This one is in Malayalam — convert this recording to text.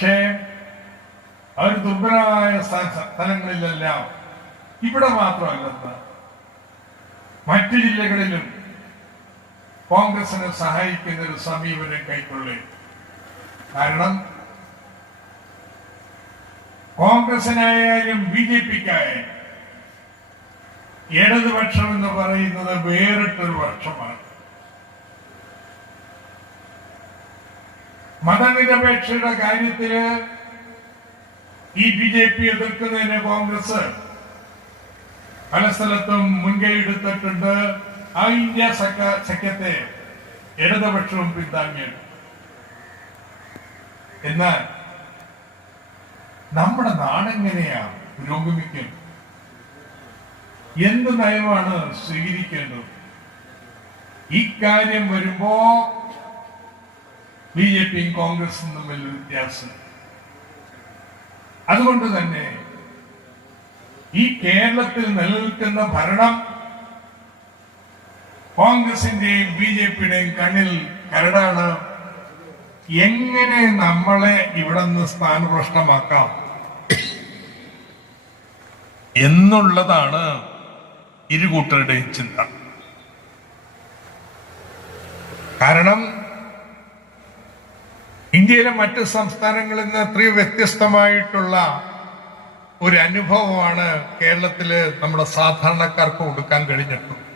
പക്ഷേ അവർ ദുർബലമായ സ്ഥ- സ്ഥലങ്ങളിലെല്ലാം ഇവിടെ മാത്രമല്ലെന്ന് മറ്റു ജില്ലകളിലും കോൺഗ്രസിനെ സഹായിക്കുന്ന ഒരു സമീപനം കൈക്കൊള്ളേ. കാരണം കോൺഗ്രസിനായാലും ബി ജെ പിക്കായാലും ഇടതുപക്ഷം എന്ന് പറയുന്നത് വേറിട്ടൊരു പക്ഷമാണ് മതനിരപേക്ഷയുടെ കാര്യത്തിൽ ഈ ബി ജെ പി എതിർക്കുന്നതിന് കോൺഗ്രസ് പല സ്ഥലത്തും മുൻകൈ എടുത്തിട്ടുണ്ട് ആ ഇന്ത്യ സഖ്യ സഖ്യത്തെ ഇടതുപക്ഷവും പിന്താങ്ങിയിട്ടുണ്ട് എന്നാൽ നമ്മുടെ നാടെങ്ങനെയാ പുരോഗമിക്കുന്നത്? എന്ത് നയമാണ് സ്വീകരിക്കേണ്ടത്? ഇക്കാര്യം വരുമ്പോ ബി ജെ പിയും കോൺഗ്രസും തമ്മിൽ വ്യത്യാസം. അതുകൊണ്ട് തന്നെ ഈ കേരളത്തിൽ നിലനിൽക്കുന്ന ഭരണം കോൺഗ്രസിന്റെയും ബി ജെ പിയുടെയും കണ്ണിൽ കരടാണ്. എങ്ങനെ നമ്മളെ ഇവിടെ നിന്ന് സ്ഥാനഭ്രഷ്ടമാക്കാം? എന്നുള്ളതാണ് ഇരുകൂട്ടരുടെയും ചിന്ത. കാരണം ഇന്ത്യയിലെ മറ്റ് സംസ്ഥാനങ്ങളിൽ നിന്ന് അത്രയും വ്യത്യസ്തമായിട്ടുള്ള ഒരു അനുഭവമാണ് കേരളത്തിൽ നമ്മുടെ സാധാരണക്കാർക്ക് കൊടുക്കാൻ കഴിഞ്ഞിട്ടുള്ളത്.